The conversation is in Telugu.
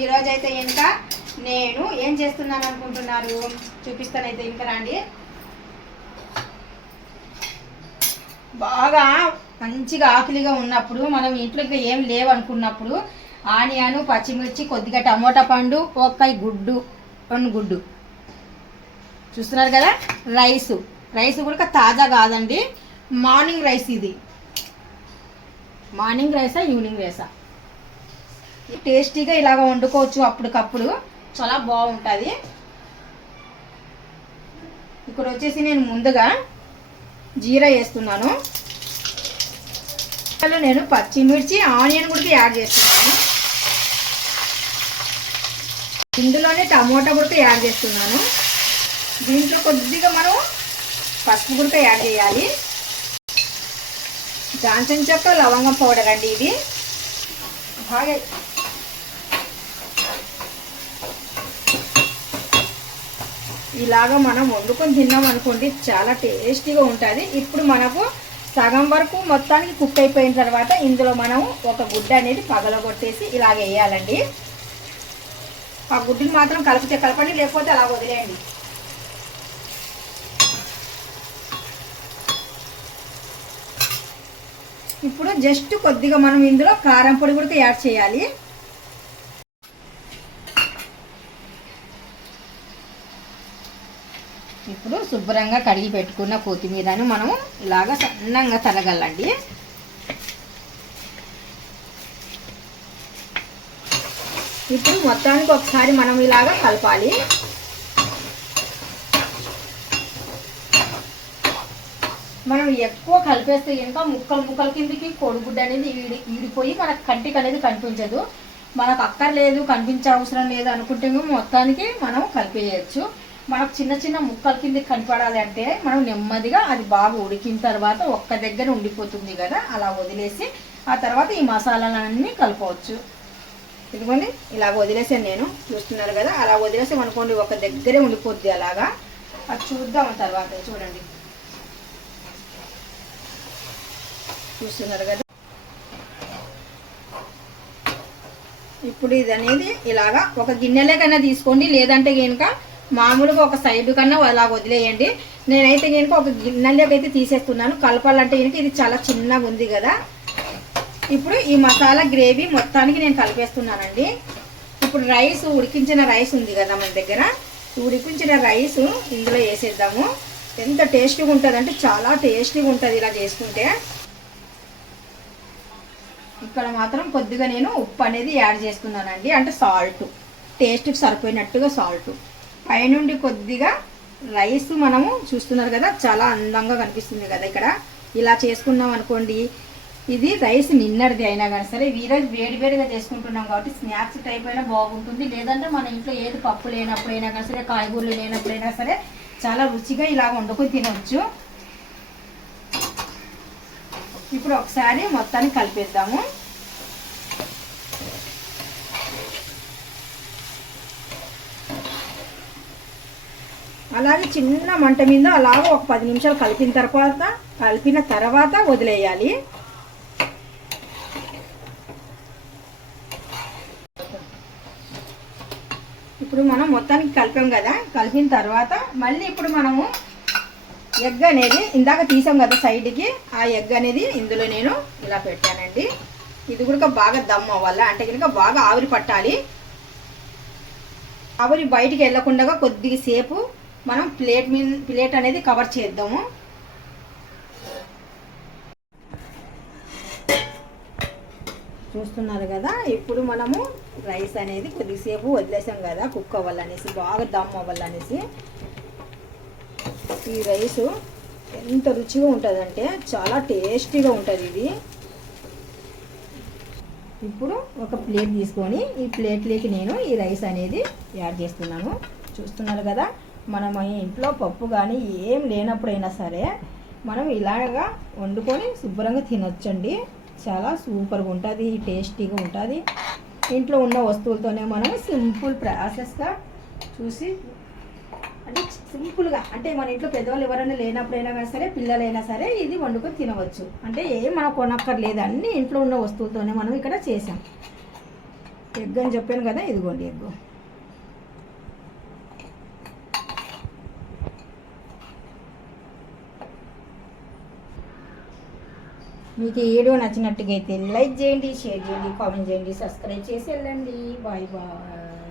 ఈరోజు అయితే ఇంకా నేను ఏం చేస్తున్నాను అనుకుంటున్నారు, చూపిస్తానైతే ఇంకా రండి. బాగా మంచిగా ఆకలిగా ఉన్నప్పుడు మనం ఇంట్లో ఇంకా ఏం లేవనుకున్నప్పుడు ఆనియన్, పచ్చిమిర్చి, కొద్దిగా టమోటా పండు, ఒక్క గుడ్డు, 2 గుడ్డు చూస్తున్నారు కదా. రైస్ కూడా తాజా కాదండి, మార్నింగ్ రైస్. ఇది మార్నింగ్ రైసా ఈవినింగ్ రైసా, టేస్టీగా ఇలాగ వండుకోవచ్చు అప్పటికప్పుడు, చాలా బాగుంటుంది. ఇక్కడ వచ్చేసి నేను ముందుగా జీరా వేస్తున్నాను. నేను పచ్చిమిర్చి, ఆనియన్ కూడా యాడ్ చేస్తున్నాను. ఇందులోనే టమోటా కూడా యాడ్ చేస్తున్నాను. దీంట్లో కొద్దిగా మనం పసుపు కూడా యాడ్ చేయాలి. దాల్చిన చెక్క, లవంగం పౌడర్ అండి. ఇది బాగా ఇలాగా మనం వండుకొని తిన్నాం అనుకోండి, చాలా టేస్టీగా ఉంటుంది. ఇప్పుడు మనకు సగం వరకు మొత్తానికి కుక్ అయిపోయిన తర్వాత ఇందులో మనం ఒక గుడ్డ అనేది పగలగొట్టేసి ఇలాగ వేయాలండి. ఆ గుడ్డుని మాత్రం కలిపితే కలపండి, లేకపోతే అలా వదిలేయండి. ఇప్పుడు జస్ట్ కొద్దిగా మనం ఇందులో కారం పొడి కూడా యాడ్ చేయాలి. ఇప్పుడు శుభ్రంగా కడిగి పెట్టుకున్న కొత్తిమీరను మనం ఇలాగ సన్నంగా తరగలండి. ఇప్పుడు మొత్తానికి ఒకసారి మనం ఇలాగ కలపాలి. మనం ఎక్కువ కలిపేస్తే ఇంకా ముక్కల కిందకి కోడిగుడ్డ అనేది ఈడిపోయి మనకు కంటికి అనేది కనిపించదు. మనకు అక్కర్లేదు, కనిపించే అవసరం లేదు అనుకుంటే మొత్తానికి మనం కలిపేయచ్చు. మనకు చిన్న చిన్న ముక్కల కిందకి కనపడాలి అంటే మనం నెమ్మదిగా అది బాగా ఉడికిన తర్వాత ఒక్క దగ్గర ఉండిపోతుంది కదా, అలా వదిలేసి ఆ తర్వాత ఈ మసాలాలన్నీ కలపవచ్చు. ఇదిగోండి ఇలా వదిలేసాను నేను, చూస్తున్నారు కదా. అలా వదిలేసాం అనుకోండి ఒక దగ్గరే ఉండిపోద్ది అలాగా. అది చూద్దాం తర్వాత. చూడండి, చూస్తున్నారు కదా. ఇప్పుడు ఇది అనేది ఇలాగా ఒక గిన్నెలకైనా తీసుకోండి, లేదంటే కనుక మామూలుగా ఒక సైడ్ కన్నా అలా వదిలేయండి. నేనైతే కనుక ఒక గిన్నెలోకైతే తీసేస్తున్నాను. కలపాలంటే కనుక ఇది చాలా చిన్నగా ఉంది కదా. ఇప్పుడు ఈ మసాలా గ్రేవీ మొత్తానికి నేను కలిపేస్తున్నానండి. ఇప్పుడు ఉడికించిన రైస్ ఉంది కదా మన దగ్గర, ఉడికించిన రైస్ ఇందులో వేసేద్దాము. ఎంత టేస్టీగా ఉంటుంది అంటే చాలా టేస్టీగా ఉంటుంది ఇలా చేసుకుంటే. ఇక్కడ మాత్రం కొద్దిగా నేను ఉప్పు అనేది యాడ్ చేస్తున్నానండి, అంటే సాల్ట్, టేస్ట్కి సరిపోయినట్టుగా సాల్ట్. పైనుండి కొద్దిగా రైస్ మనము చూస్తున్నారు కదా, చాలా అందంగా కనిపిస్తుంది కదా. ఇక్కడ ఇలా చేసుకున్నాం అనుకోండి, ఇది రైస్ నిన్నటిది అయినా కానీ సరే, ఈరోజు వేడివేడిగా చేసుకుంటున్నాం కాబట్టి స్నాక్స్ టైప్ అయినా బాగుంటుంది. లేదంటే మన ఇంట్లో ఏది పప్పు లేనప్పుడైనా కానీ సరే, కాయగూరలు లేనప్పుడైనా సరే చాలా రుచిగా ఇలా వండుకొని తినవచ్చు. ఇప్పుడు ఒకసారి మొత్తాన్ని కలిపేద్దాము. అలాగే చిన్న మంట మీద అలాగ ఒక 10 నిమిషాలు కలిపిన తర్వాత వదిలేయాలి. ఇప్పుడు మనం మొత్తానికి కలిపాం కదా, కలిపిన తర్వాత మళ్ళీ ఇప్పుడు మనము ఎగ్ అనేది ఇందాక తీసాం కదా సైడ్కి, ఆ ఎగ్ అనేది ఇందులో నేను ఇలా పెట్టానండి. ఇది కూడా బాగా దమ్ అవ్వాలి, అంటే కనుక బాగా ఆవిరి పట్టాలి. ఆవిరి బయటికి వెళ్ళకుండా కొద్దిగా సేపు మనం ప్లేట్ అనేది కవర్ చేద్దాము. చూస్తున్నారు కదా. ఇప్పుడు మనము రైస్ అనేది కొద్దిసేపు వదిలేసాం కదా కుక్ అవ్వాలనేసి, బాగా దమ్ అవ్వాలనేసి. ఈ రైస్ ఎంత రుచిగా ఉంటుందంటే చాలా టేస్టీగా ఉంటుంది ఇది. ఇప్పుడు ఒక ప్లేట్ తీసుకొని ఈ ప్లేట్లోకి నేను ఈ రైస్ అనేది యాడ్ చేస్తున్నాను. చూస్తున్నారు కదా. మనం ఇంట్లో పప్పు కానీ ఏం లేనప్పుడైనా సరే మనం ఇలాగా వండుకొని శుభ్రంగా తినొచ్చండి. చాలా సూపర్గా ఉంటుంది, టేస్టీగా ఉంటుంది. ఇంట్లో ఉన్న వస్తువులతోనే మనం సింపుల్ ప్రాసెస్గా చూసి, అంటే సింపుల్గా, అంటే మన ఇంట్లో పెద్దవాళ్ళు ఎవరైనా లేనప్పుడైనా కానీ సరే, పిల్లలైనా సరే ఇది వండుకొని తినవచ్చు. అంటే ఏం మనం కొనక్కర్లేదు, అన్నీ ఇంట్లో ఉన్న వస్తువులతోనే మనం ఇక్కడ చేసాం. ఎగ్ అని చెప్పాను కదా, ఇదిగోండి ఎగ్. మీకు ఈ వీడియో నచ్చినట్టుగా అయితే లైక్ చేయండి, షేర్ చేయండి, కామెంట్ చేయండి, సబ్స్క్రైబ్ చేసి వెళ్ళండి. Bye bye.